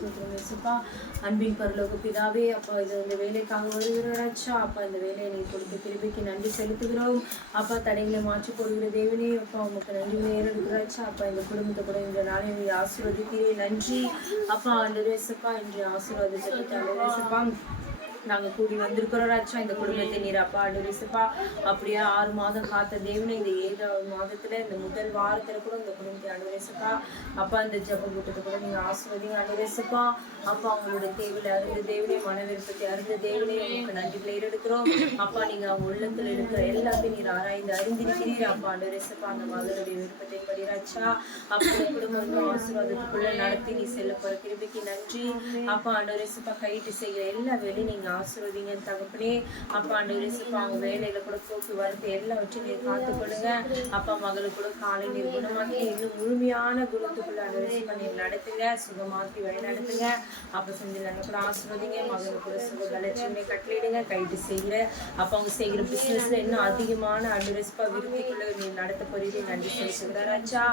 சூத்திரம் அன்பின் பரலோக பிதாவே, அப்பா இது இந்த வேலைக்காக வருகிறாச்சா, அப்பா இந்த வேலையை நீ கொடுத்த கிருபைக்கு நன்றி செலுத்துகிறோம். அப்பா தடைகளை மாற்றி போடுகிற தேவனே, அப்பா உங்களுக்கு நன்றி நேரிடுகிறாச்சா. அப்பா இந்த குடும்பத்தை கூட இந்த நாளை நீ ஆசீர்வதிக்கிறே நன்றி. அப்பா ஆண்டவரே இயேசுப்பா இன்று ஆசீர்வாதத்தை இயேசுப்பா நாங்கள் கூடி வந்திருக்கிறோம் ராஜா. இந்த குடும்பத்தை நீர் அப்பா ஆண்டவரேசப்பா அப்படியே 6 மாதம் காத்த தேவனை இந்த 7வது மாதத்துல இந்த முதல் வாரத்துல கூட இந்த குடும்பத்தை ஆண்டவரேசப்பா அப்பா இந்த ஜப கூட்டத்தை கூட நீங்க ஆசீர்வதிங்க ஆண்டவரேசப்பா. அப்பா அவங்களுடைய தேவையில அறிந்த தேவனே, மன விருப்பத்தை அறிந்த தேவனே உங்களுக்கு நன்றிகளை எடுக்கிறோம். அப்பா நீங்க அவங்க உள்ளத்துல இருக்கிற எல்லாத்தையும் நீர் ஆராய்ந்து அறிந்திருக்கிறீர் அப்பா ஆண்டவரேசப்பா. அந்த மகளுடைய விருப்பத்தை படிராச்சா. அப்பா இந்த குடும்பம் ஆசீர்வாதத்துக்குள்ள நடத்தி நீ செல்ல போற கிருபைக்கு நன்றி அப்பா ஆண்டவரேசப்பா. கைட்டு செய்கிற எல்லா வேலையும் நீங்க ஆசீர்வதிங்க தகப்பனே. அப்பா ஆண்டவரே இயேசுப்பா அவங்க வேலையில கூட போக்குவரத்து எல்லாவற்றையும் நீர் காத்துக்கொள்ளுங்க அப்பா. மகளுக்கு கூட காலை நீர் குணமாக்கி இன்னும் முழுமையான குணத்துக்குள்ள ஆண்டவரே நீர் நடத்துங்க, சுகமாக்கி வழி நடத்துங்க. அப்ப செஞ்சு கூட ஆசீர்வதிங்க. மகளுக்கு கூட சுக பலட்சுமியை கட்டளையிடுங்க. கைட்டு செய்கிற அப்ப அவங்க செய்கிற பிசினஸ்ல இன்னும் அதிகமான ஆண்டவரேசப்பா விருத்திக்குள்ள நீர் நடத்த போறீங்க நன்றி செலுத்துகிறாராச்சா.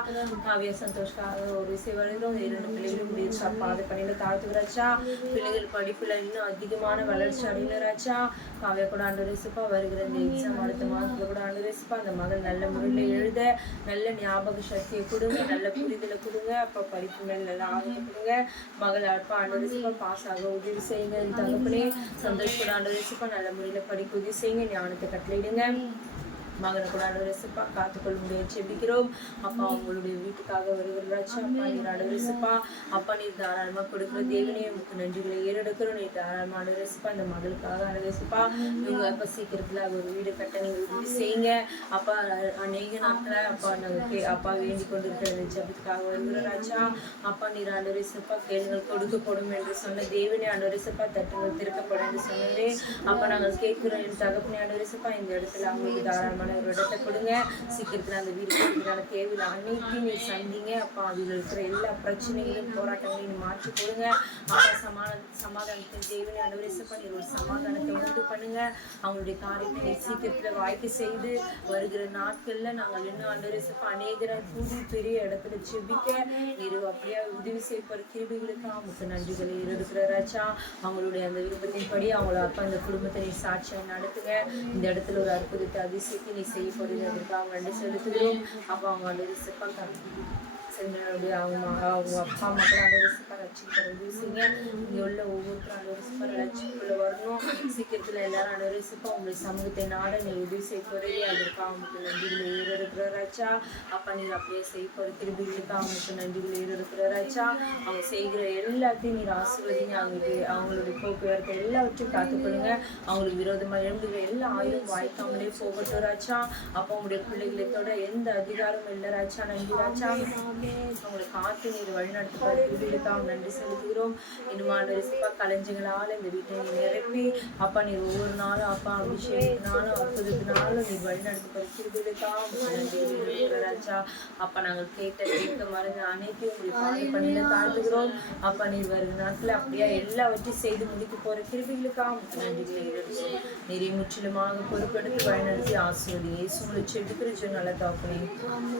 காவியா சந்தோஷக்காக ஒரு விஷயம் வருகிறோம். 2 பிள்ளைகளும் முடிச்சு அப்பா அதை பணியில தாழ்த்துகிறாச்சா. பிள்ளைகள் படிப்புல இன்னும் அதிகமான வளர்ச்சி அடையினராச்சா. காவியா கூட ஆண்டவரேசப்பா வருகிற இந்த எக்ஸாம் அடுத்த மாதத்துல கூட ஆண்டவரேசப்பா அந்த மகள் நல்ல முறையில் எழுத நல்ல ஞாபக சக்தியை கொடுங்க, நல்ல புரிதலை கொடுங்க. அப்பா படிப்பு மேல் நல்ல ஆர்வத்தை கொடுங்க. மகள் அப்பா ஆண்டவரேசப்பா பாஸ் ஆக உதவி செய்யுங்க தகப்பனே. சந்தோஷ் கூட ஆண்டவரேசப்பா நல்ல முறையில் படிக்க உதவி செய்யுங்க, ஞானத்தை கட்டளையிடுங்க. மகனை கூட ஆண்டவரேசப்பா காத்துக்கொள்ள முடிய செபிக்கிறோம். அப்பா அவங்களுடைய வீட்டுக்காக வருகிறாச்சு. அப்பா நீர் ஆண்டவரேசப்பா அப்பா நீர் தாராளமாக கொடுக்குற தேவனே உங்களுக்கு நன்றிகளை ஏறெடுக்கிறோம். நீர் தாராளமாக ஆண்டவரேசப்பா இந்த மகளுக்காக ஆண்டவரேசப்பா இவங்க அப்பா சீக்கிரத்தில் ஒரு வீடு கட்ட நீங்கள் உதவி செய்யுங்க அப்பா. அநேக நாட்களை அப்பா நாங்கள் அப்பா வேண்டி கொண்டிருக்கிற ஜபத்துக்காக வருகிறாச்சா. அப்பா நீர் ஆண்டவரேசப்பா கேளுங்கள் கொடுக்கப்படும் என்று சொன்ன தேவனே ஆண்டவரேசப்பா தட்டுங்கள் திறக்கப்படும் என்று சொன்னதே அப்பா நாங்கள் கேட்கிறோம் என் தகப்பனே ஆண்டவரேசப்பா. இந்த இடத்துல அவங்களுக்கு தாராளமான ஒரு இடத்தை கொடுங்க. சீக்கிரத்தில் அந்த வீடு கொடுக்குறான தேவையில்லை அனைத்தையும் நீ சந்திங்க அப்பா. அதில் இருக்கிற எல்லா பிரச்சனைகளையும் போராட்டங்களையும் மாற்றி கொடுங்க அப்பா. சமாதானத்தின் தேவையை ஆண்டவரேசப்பா நீர் ஒரு சமாதானத்தை உண்டு பண்ணுங்க. அவங்களுடைய காரியத்தை நீ சீக்கிரத்தில் வாய்க்கு செய்து வருகிற நாட்கள்ல நாங்கள் இன்னும் ஆண்டவரேசப்பா அநேகரை கூடி பெரிய இடத்துல செபிக்க நீர் அப்படியே உதவி செய்யப்படுற கிருபைகளுக்கு அவங்களுக்கு நன்றிகளை இருக்கிறாராச்சா. அவங்களுடைய அந்த விருப்பத்தின்படி அவங்கள அப்பா இந்த குடும்பத்தை நீ சாட்சியம் நடத்துங்க. இந்த இடத்துல ஒரு அற்புதத்தை அதிசயத்தை நீ செய்ய போறீங்க, அதற்கு அவங்க நன்றி செலுத்துகிறோம் அப்போ. அவங்க ஆண்டவரேசப்பா செஞ்சனுடைய அவங்க அப்பா மக்கள் ஆண்டவரேசப்பா ரட்சிக்கிற உதவி செய்யுங்க. இங்கே உள்ள ஒவ்வொருத்தரும் ஆண்டவரேசப்பா ரட்சிப்புக்குள்ள வரணும். சீக்கிரத்தில் எல்லாரும் ஆண்டவரேசப்பா உங்களுடைய சமூகத்தை நாட நீ உதவி செய்ய போறீங்க, அதற்கு அவங்களுக்கு நன்றிகளை ஏறெடுக்கிறாராச்சா. அப்பா நீர் அப்படியே செய்ய போற கிருபைகளுக்கு அவங்களுக்கு நன்றிகளை ஏறெடுக்கிறாராச்சா. அவங்க செய்கிற எல்லாத்தையும் நீர் ஆசீர்வதிங்க. அவங்களுடைய போக்குவரத்து எல்லாவற்றையும் காத்துக்கொள்ளுங்க. அவங்களுக்கு விரோதமாக எழுந்துகிற எல்லா ஆயுதம் வாய்க்காமலே போகட்டும் ராச்சா. அப்போ உங்களுடைய பிள்ளைகளோட எந்த அதிகாரமும் இல்லை ராச்சா. நன்றி ராச்சா. அவங்களை காத்து நீர் வழிநடத்துவதற்காக நன்றி செலுத்துகிறோம். இன்னும் ஆண்டவரேசப்பா களஞ்சியங்களால் இந்த வீட்டை நீ நிரப்பி அப்பா நீர் ஒவ்வொரு நாளும் அப்பா அபிஷேகத்தினாலும் அற்புதத்தினாலும் நீர் வழிநடத்துவதற்காக நன்றி ராச்சா. அப்பா நாங்கள் கேட்க மருந்து அனைத்தையும் உங்களுக்கு பண்ணில தாழ்த்துகிறோம் அப்பா. நீர் வருகிற நாட்கள் அப்படியே எல்லாவற்றையும் செய்து முடிக்க போற கிருபைகளுக்காக உங்களுக்கு நன்றிகளை ஏறெடுக்கிறோம். நீரை முற்றிலுமாக பொறுப்பெடுத்து வழிநடத்தி ஆசீர்வதி இயேசு உங்களை செபிக்கிற நல்ல தாக்குனே.